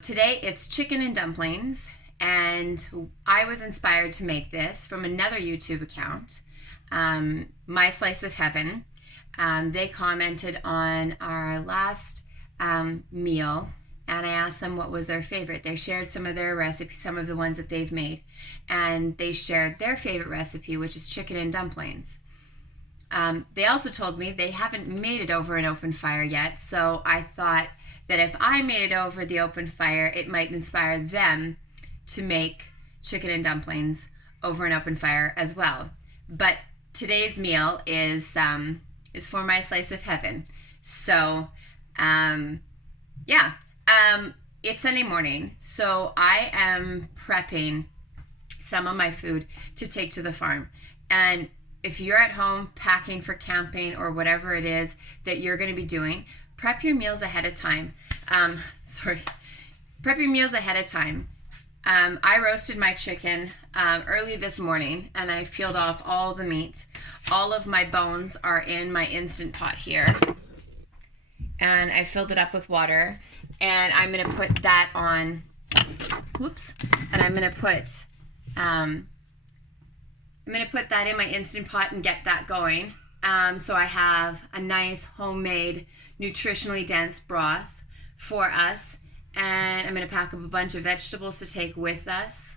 Today it's chicken and dumplings, and I was inspired to make this from another YouTube account, My Slice of Heaven. They commented on our last meal, and I asked them what was their favorite. They shared some of their recipes, some of the ones that they've made, and they shared their favorite recipe, which is chicken and dumplings. They also told me they haven't made it over an open fire yet, so I thought that if I made it over the open fire, it might inspire them to make chicken and dumplings over an open fire as well. But today's meal is for My Slice of Heaven. So, it's Sunday morning, so I am prepping some of my food to take to the farm. And if you're at home packing for camping or whatever it is that you're going to be doing, prep your meals ahead of time. Prep your meals ahead of time. I roasted my chicken early this morning, and I've peeled off all the meat. All of my bones are in my Instant Pot here, and I filled it up with water, and I'm going to put that on, and I'm going to put that in my Instant Pot and get that going. So I have a nice homemade, nutritionally dense broth for us, and I'm going to pack up a bunch of vegetables to take with us,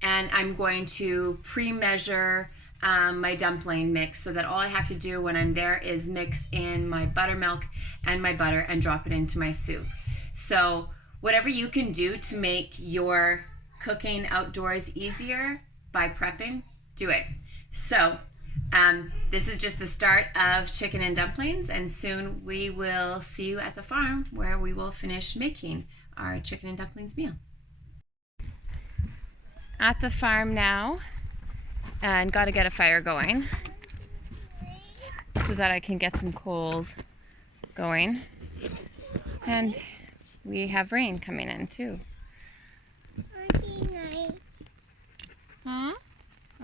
and I'm going to pre-measure my dumpling mix so that all I have to do when I'm there is mix in my buttermilk and my butter and drop it into my soup. So whatever you can do to make your cooking outdoors easier by prepping, do it. So this is just the start of chicken and dumplings, and soon we will see you at the farm where we will finish making our chicken and dumplings meal. At the farm now, and got to get a fire going so that I can get some coals going. And we have rain coming in too. Huh?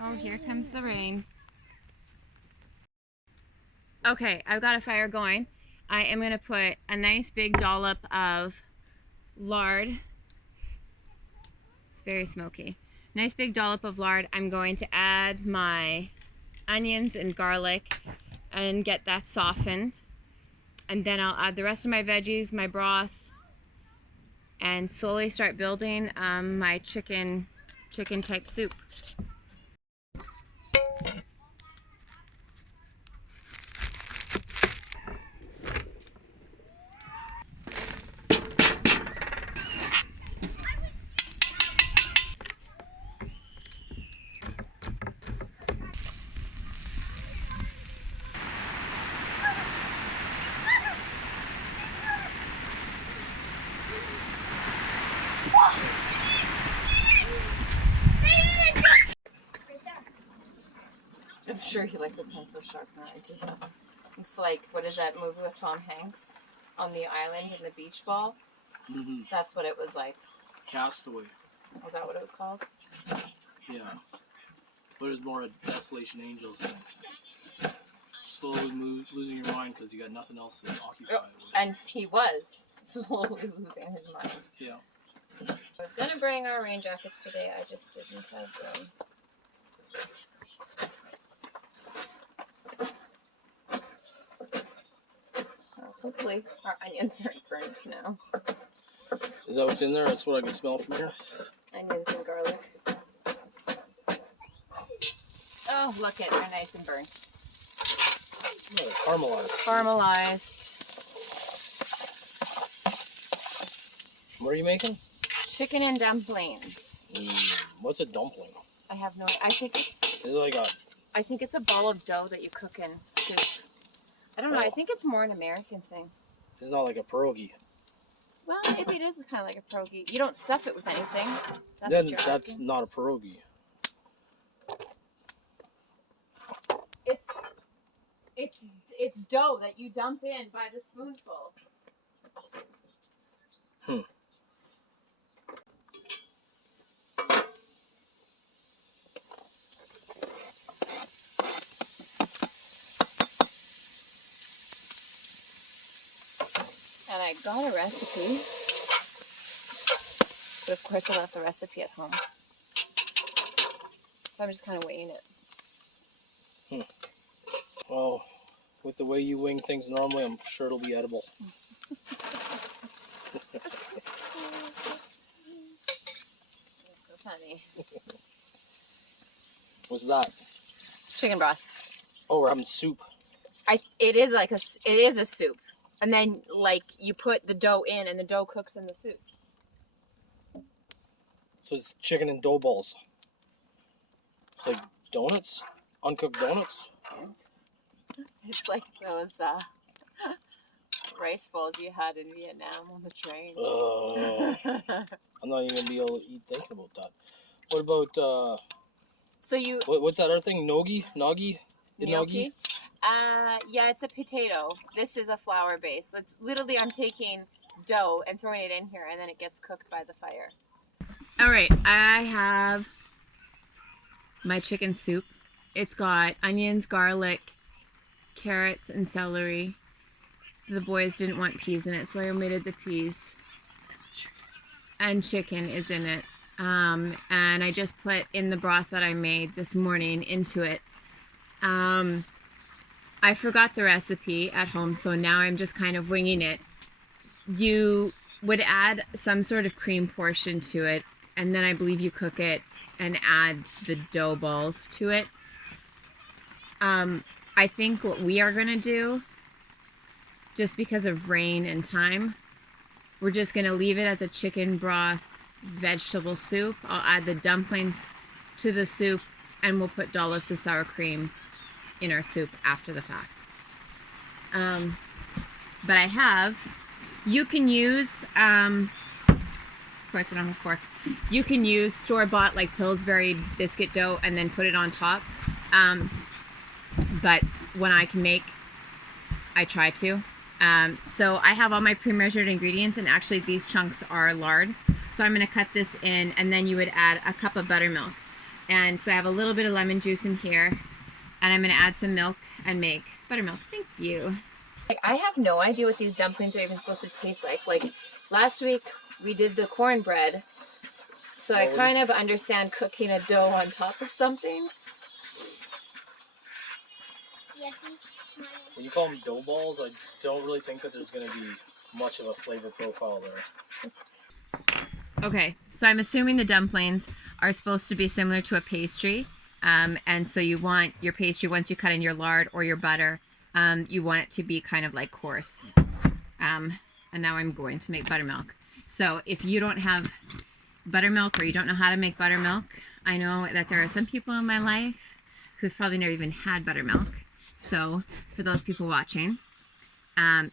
Oh, here comes the rain. Okay, I've got a fire going. I am going to put a nice big dollop of lard. It's very smoky. Nice big dollop of lard. I'm going to add my onions and garlic and get that softened. And then I'll add the rest of my veggies, my broth, and slowly start building my chicken type soup. I'm sure he likes a pencil sharpener idea. It's like, what is that movie with Tom Hanks on the island in the beach ball? Mm-hmm. That's what it was like. Castaway. Was that what it was called? Yeah. But it was more a Desolation Angels thing. Slowly losing your mind because you got nothing else to occupy with. And he was slowly losing his mind. Yeah. I was going to bring our rain jackets today, I just didn't have them. Hopefully our onions aren't burnt now. Is that what's in there? That's what I can smell from here. Onions and garlic. Oh, look it, they're nice and burnt. Oh, caramelized. Caramelized. What are you making? Chicken and dumplings. What's a dumpling? I have no idea. Is it like a... I think it's a ball of dough that you cook in soup. I don't know. I think it's more an American thing. It's not like a pierogi. Well, if it is kind of like a pierogi, you don't stuff it with anything. That's not a pierogi. It's dough that you dump in by the spoonful. And I got a recipe But of course I left the recipe at home. So I'm just kind of winging it. Well, with the way you wing things normally, I'm sure it'll be edible. You're so funny. What's that? Chicken broth. Oh, we're having soup. It is a soup. And then like you put the dough in and the dough cooks in the soup. So it's chicken and dough balls. It's like donuts? Uncooked donuts? It's like those rice balls you had in Vietnam on the train. I'm not even going to be able to eat thinking about that. What about, so you... what's that other thing? Gnocchi? Gnocchi? Yeah, it's a potato. This is a flour base. It's literally, I'm taking dough and throwing it in here, and then it gets cooked by the fire. All right, I have my chicken soup. It's got onions, garlic, carrots, and celery. The boys didn't want peas in it, so I omitted the peas. And chicken is in it. And I just put in the broth that I made this morning into it. I forgot the recipe at home, so now I'm just kind of winging it. You would add some sort of cream portion to it, and then I believe you cook it and add the dough balls to it. I think what we are going to do, just because of rain and time, we're just going to leave it as a chicken broth vegetable soup. I'll add the dumplings to the soup, and we'll put dollops of sour cream in our soup after the fact. But I have, you can use, of course I don't have a fork, you can use store-bought like Pillsbury biscuit dough and then put it on top. But when I can make, I try to. So I have all my pre-measured ingredients, and actually these chunks are lard. So I'm going to cut this in, and then you would add a cup of buttermilk. And so I have a little bit of lemon juice in here, and I'm going to add some milk and make buttermilk. Thank you. I have no idea what these dumplings are even supposed to taste like. Like last week we did the cornbread, so I kind of understand cooking a dough on top of something. When you call them dough balls, I don't really think that there's going to be much of a flavor profile there. Okay, so I'm assuming the dumplings are supposed to be similar to a pastry. And so you want your pastry, once you cut in your lard or your butter, you want it to be kind of like coarse. And now I'm going to make buttermilk. So if you don't have buttermilk or you don't know how to make buttermilk, I know that there are some people in my life who've probably never even had buttermilk. So for those people watching, a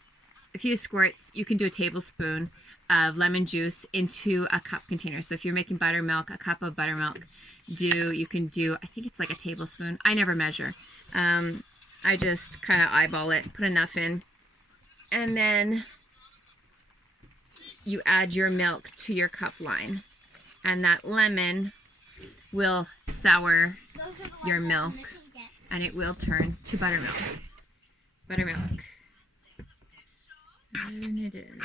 few squirts, you can do a tablespoon of lemon juice into a cup container. So if you're making buttermilk, a cup of buttermilk, you can do, I think it's like a tablespoon. I never measure. I just kind of eyeball it, put enough in, and then you add your milk to your cup line, and that lemon will sour your milk, and it will turn to buttermilk. Buttermilk. Turn it in.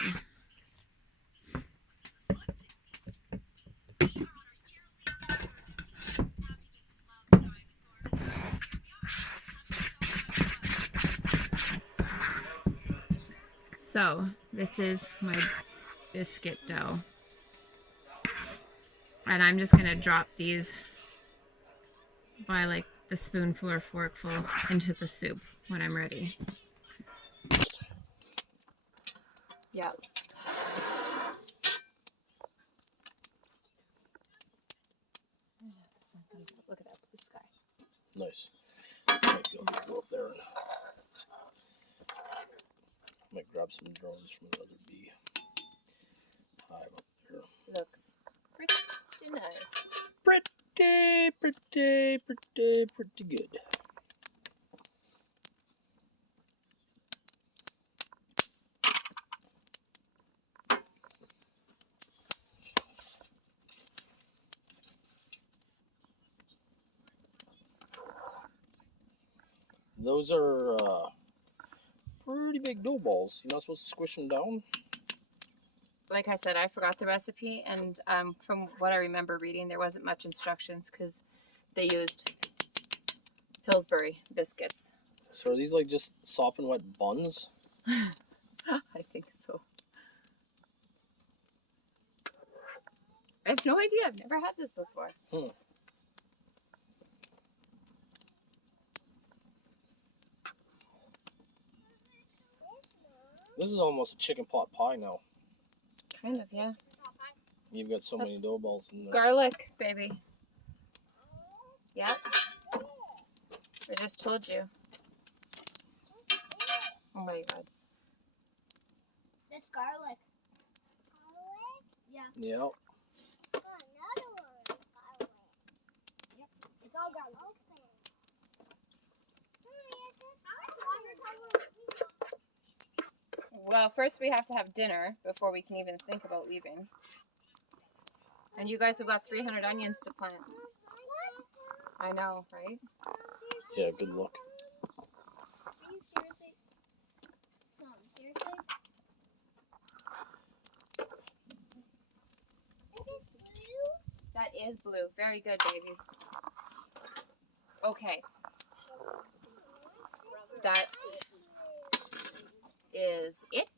So this is my biscuit dough, and I'm just gonna drop these by like the spoonful or forkful into the soup when I'm ready. Yeah. Look at that blue sky. Nice. Might be able to go up there and might grab some drones from another bee hive up there. Looks pretty nice. Pretty good. Those are pretty big dough balls. You're not supposed to squish them down? like I said, I forgot the recipe, and from what I remember reading, there wasn't much instructions because they used Pillsbury biscuits. So are these like just sopping wet buns? I think so. I have no idea. I've never had this before. This is almost a chicken pot pie now. Kind of, yeah. You've got so many dough balls in there. Garlic, baby. Yep. I just told you. Oh my god. That's garlic. Garlic? Yeah. Yeah. Another one. Garlic. Yep. It's all garlic. Well, first we have to have dinner before we can even think about leaving. And you guys have got 300 onions to plant. What? I know, right? Yeah, good luck. Are you seriously? No, seriously? Is it blue? That is blue. Very good, baby. Okay. That is it.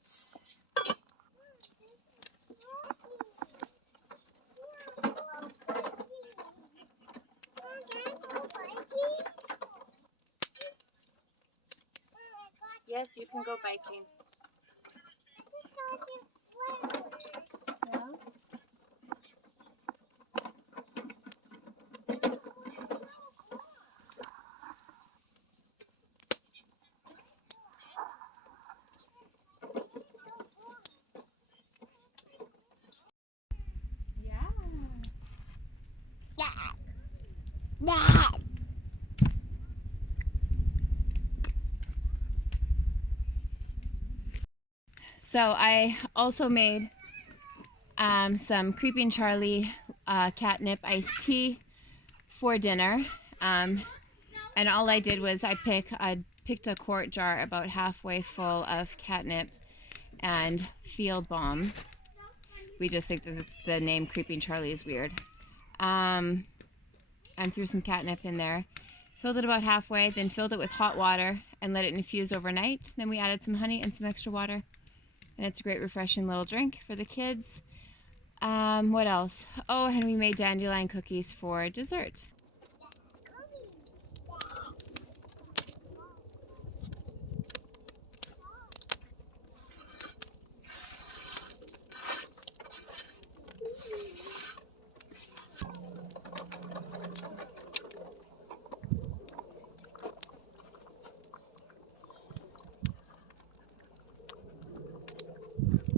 Yes, you can go biking. Yeah. So I also made some Creeping Charlie catnip iced tea for dinner. And all I did was I picked a quart jar about halfway full of catnip and field balm. We just think that the name Creeping Charlie is weird. And threw some catnip in there. Filled it about halfway, then filled it with hot water and let it infuse overnight. Then we added some honey and some extra water. And it's a great refreshing little drink for the kids. What else? Oh, and we made dandelion cookies for dessert.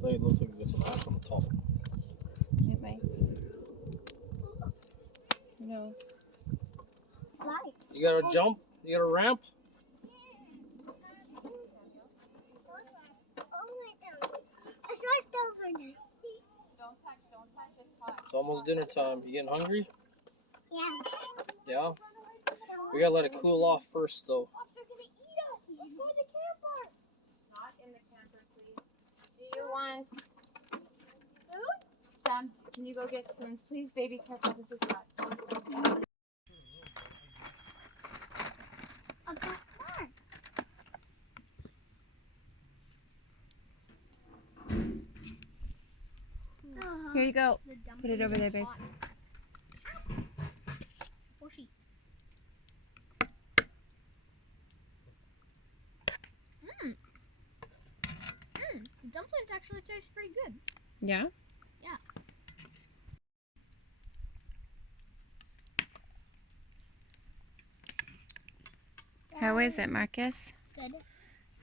It looks like it gets some ash on the top. It might. Who knows? You got a jump? You got a ramp? It's right over there. Don't touch, it's hot. It's almost dinner time. You getting hungry? Yeah. Yeah? We gotta let it cool off first though. They're gonna eat us. Let's go to the camper. Not in the camper, please. Do you want Food? some? Can you go get spoons, please? Baby, careful, this is hot. I'll go more. Here you go. Put it over there, babe. The dumplings actually taste pretty good. Yeah? Yeah. How is it, Marcus? Good.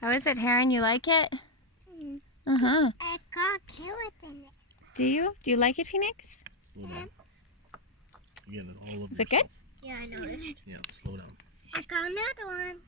How is it, Heron? You like it? Mm. Uh-huh. I got carrots in it. Do you? Do you like it, Phoenix? Slow down. You're getting it all over Is it good? Yeah, I noticed. Yeah, slow down. I got another one.